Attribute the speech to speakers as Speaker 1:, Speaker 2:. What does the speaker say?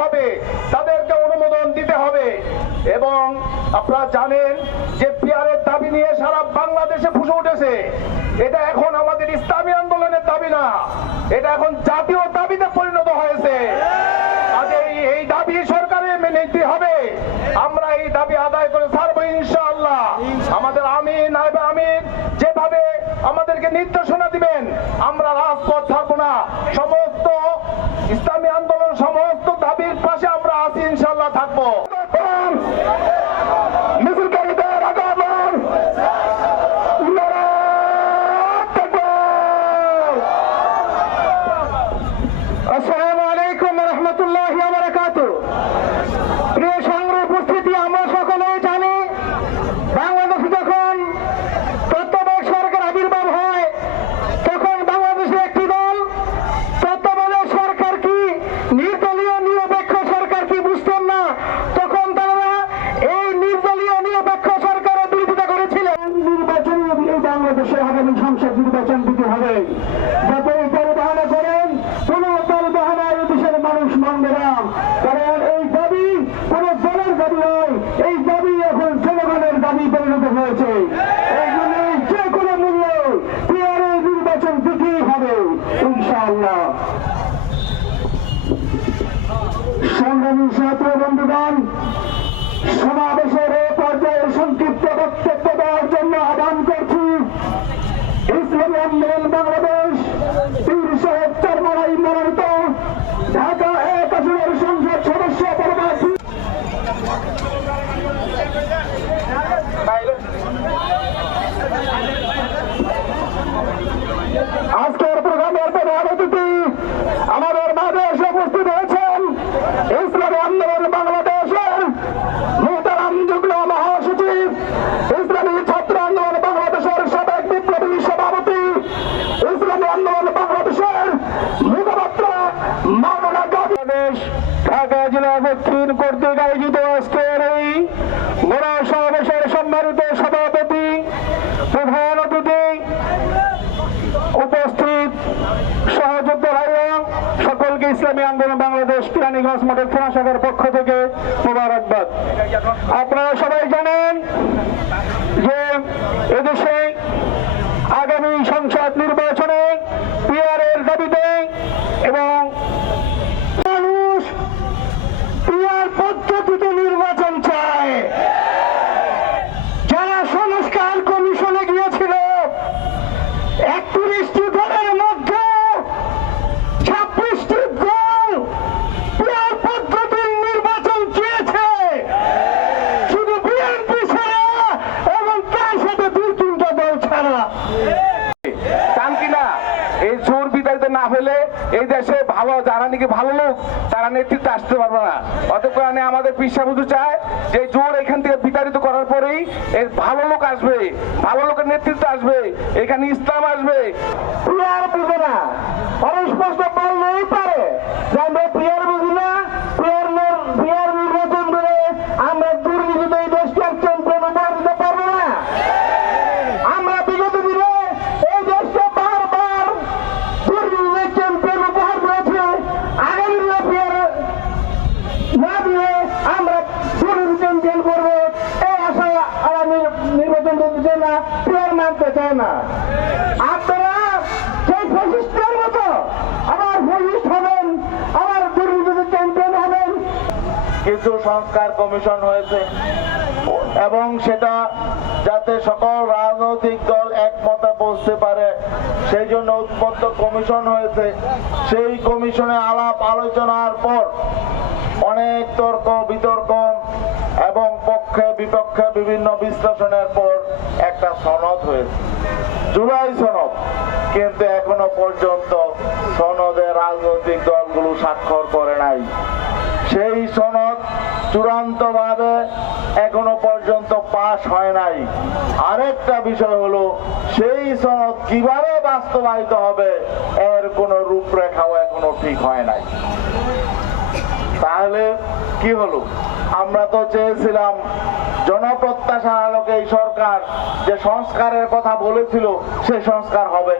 Speaker 1: হবে, তাদেরকে অনুমোদন দিতে হবে। এবং আপনারা জানেন যে পিয়ারের দাবি নিয়ে সারা বাংলাদেশে ফুসে উঠেছে। এটা এখন আমাদের ইসলামী আন্দোলনের দাবি না। এটা এখন জাতীয় দাবিতে পরিণত হয়েছে। এই দাবি সরকারের মেনে নিতে হবে। আমরা এই দাবি আদায় করে ছাড়বো ইনশাআল্লাহ। আমাদের আমিন নাইবে আমিন, যেভাবে আমাদেরকে নির্দেশনা দিবেন, আমরা রাজপথ থাকব না। সমস্ত ইসলামী আন্দোলন সমস্ত দাবির পাশে আমরা আছি ইনশাআল্লাহ থাকব মিছিলকারীদের আগমন নারায়ণ তাকবীর! আসসালামু আলাইকুম রহমতুল্লাহ বারাকাত প্রিয় সংগ্রহ উপস্থিতি আমরা সকলেই জানি বাংলাদেশে যখন তত্ত্বাবধায়ক সরকার আবির্ভাব হয় তখন বাংলাদেশে একটি দল তত্ত্বাবধায়ক সরকার কি নির্দলীয় নিরপেক্ষ সরকার কি বুঝতেন না তখন তারা এই নির্দলীয় নিরপেক্ষ সরকারের বিরোধিতা করেছিলেন নির্বাচন এই বাংলাদেশে আগামী সংসদ নির্বাচন দিতে হবে। যাতে এই বাহানা করেন, কোন দল বাহানায় এই দেশের মানুষ মানবে না। কারণ এই দাবি কোন দলের দাবি নয়, এই দাবি এখন জনগণের দাবি পরিণত হয়েছে। সমাবেশের উপস্থিত ভাইয়া সকলকে ইসলামী আন্দোলন বাংলাদেশ মডেল পক্ষ থেকে মোবারকবাদ। আপনারা সবাই জানেন যে এদেশে আগামী সংসদ নির্বাচনে পিয়ারের দাবিতে এবং মানুষ পিয়ার পদ্ধতিতে নির্বাচন চায় যারা সংস্কার কমিশনে গিয়েছিল একত্রিশটি দলের মধ্যে ছাব্বিশটি দল পিয়ার পদ্ধতির নির্বাচন চেয়েছে শুধু বিএনপি ছাড়া এবং তার সাথে দুই তিনটা দল ছাড়া
Speaker 2: চান কিনা এই চোর বিতাড়িত না হলে এই দেশে ভালো, যারা নাকি ভালো লোক, তারা নেতৃত্বে আসতে পারবে না। অত কারণে আমাদের পিসা বুঝু চায় যে জোর এখান থেকে বিতাড়িত করার পরেই এর ভালো লোক আসবে, ভালো লোকের নেতৃত্ব আসবে, এখানে ইসলাম আসবে।
Speaker 1: আর বুঝবে না বললেই পারে পিয়ার চায় না। আপনারা সেই ফসিস্টের মতো আবার ফসিস্ট হবেন, আবার দুর্নীতিতে চ্যাম্পিয়ন হবেন।
Speaker 3: কিছু সংস্কার কমিশন হয়েছে এবং সেটা যাতে সকল রাজনৈতিক দল একমতে পৌঁছতে পারে, সেই জন্য উৎপত্ত কমিশন হয়েছে। সেই কমিশনে আলাপ আলোচনার পর অনেক তর্ক বিতর্ক পক্ষে বিপক্ষে বিভিন্ন বিশ্লেষণের পর একটা সনদ হয়েছে। জুলাই সনদ, কিন্তু এখনও পর্যন্ত সনদে রাজনৈতিক দলগুলো স্বাক্ষর করে নাই। সেই সনদ চূড়ান্তভাবে এখনও পর্যন্ত পাশ হয় নাই। আরেকটা বিষয় হলো, সেই সনদ কীভাবে বাস্তবায়িত হবে, এর কোনো রূপরেখাও এখনও ঠিক হয় নাই। তাহলে কি হলো? আমরা তো চেয়েছিলাম জনপ্রত্যাশার আলোকে এই সরকার যে সংস্কারের কথা বলেছিল সে সংস্কার হবে।